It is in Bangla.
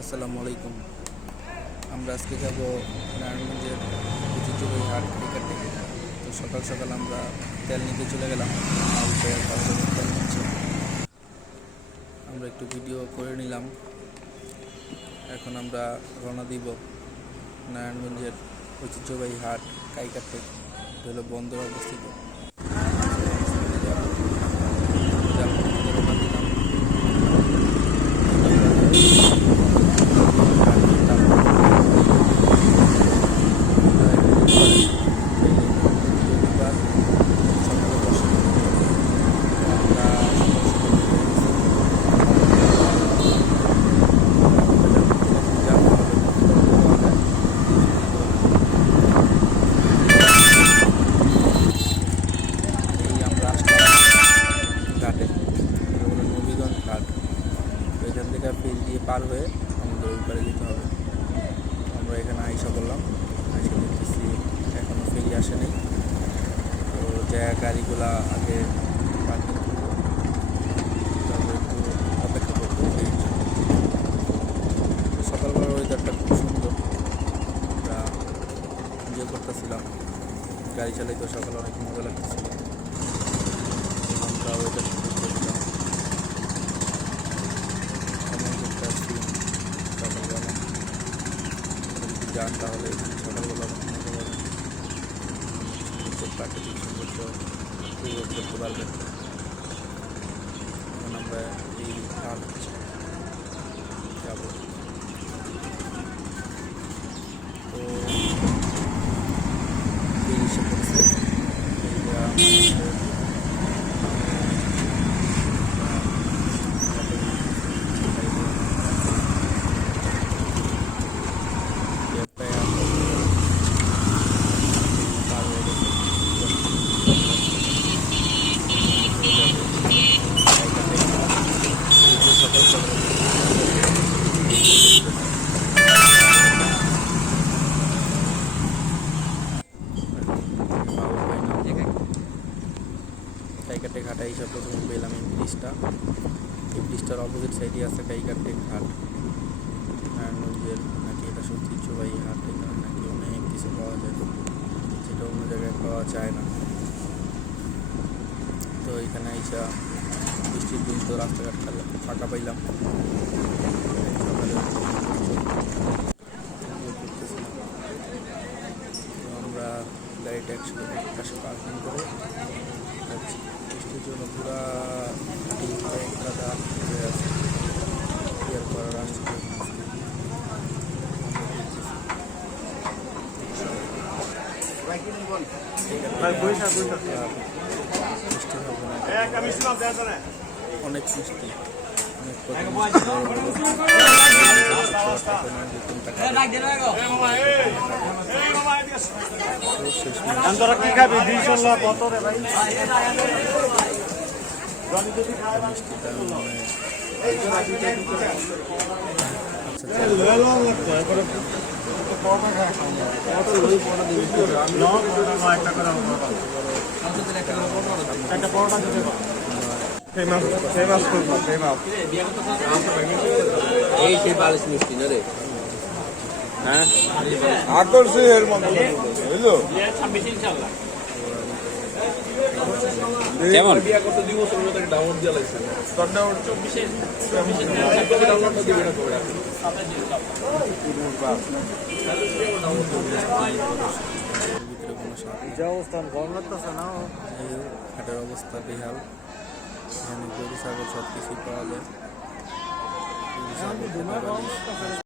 আসসালামু আলাইকুম। আমরা আজকে যাব নারায়ণগঞ্জের ঐতিহ্যবাহী হাট কাইকার থেকে। তো সকাল সকাল আমরা তেল নিতে চলে গেলাম। তেল নিচ্ছে, আমরা একটু ভিডিও করে নিলাম। এখন আমরা রওনা দিব নারায়ণগঞ্জের ঐতিহ্যবাহী হাট কাইকার থেকে। এটা হলো বন্দরে অবস্থিত। ঘাটে নবীগঞ্জ ঘাট, এখান থেকে ফেরি দিয়ে পার হয়ে আমাদের ওই পারে যেতে হবে। আমরা এখানে আইসা করলাম, আইসা দেখতেছি এখনও ফেরি আসেনি। তো গাড়িগুলা আগে পার্কিং করবো, তারপর একটু অপেক্ষা করবো ফেরির জন্য। সকালবেলার ওয়েদারটা খুব সুন্দর, আমরা এনজয় করতেছিলাম। গাড়ি চালাইতে সকালে অনেক মজা লাগতেছিল। আমরা ওয়েদার সকালবেলা যদি যান তাহলে সকালবেলা অনেক মজা পাবেন, প্রাকৃতিক সৌন্দর্য উপভোগ করতে পারবেন। এখন আমরা এই হাট যাব। তো এসে পড়ছে কাইকারটেক ঘাটা হিসাব প্রথমে পেলাম এই ব্রিজটার অপোজিট সাইডে আছে কাইকারটেক ঘাট। নারায়ণগঞ্জের নাকি এটা ঐতিহ্যবাহী হাট, এখানে নাকি অনেক কিছু পাওয়া যায় যেটা অন্য জায়গায় পাওয়া যায় না। তো এখানে এসা বৃষ্টির দিন তো রাস্তাঘাট ফাঁকা পাইলাম। সকালে তো আমরা গাড়িটা একসাথে পার্কিং করে যাচ্ছি। বৃষ্টির জন্য পুরা কাদা হয়ে আছে, ক্লিয়ার করার আসছে। অনেক মিষ্টি, এই সেই বালিশ মিষ্টি না রে, হ্যাঁ আকর্ষণের মতো বুঝলো কেমন বিয়া করতে 2 বছর হলো তাকে ডাউনলোড দিয়ে লাগছে। হাটের অবস্থা বেহাল, এখানে গরু ছাগল সব কিছুই পাওয়া যায়।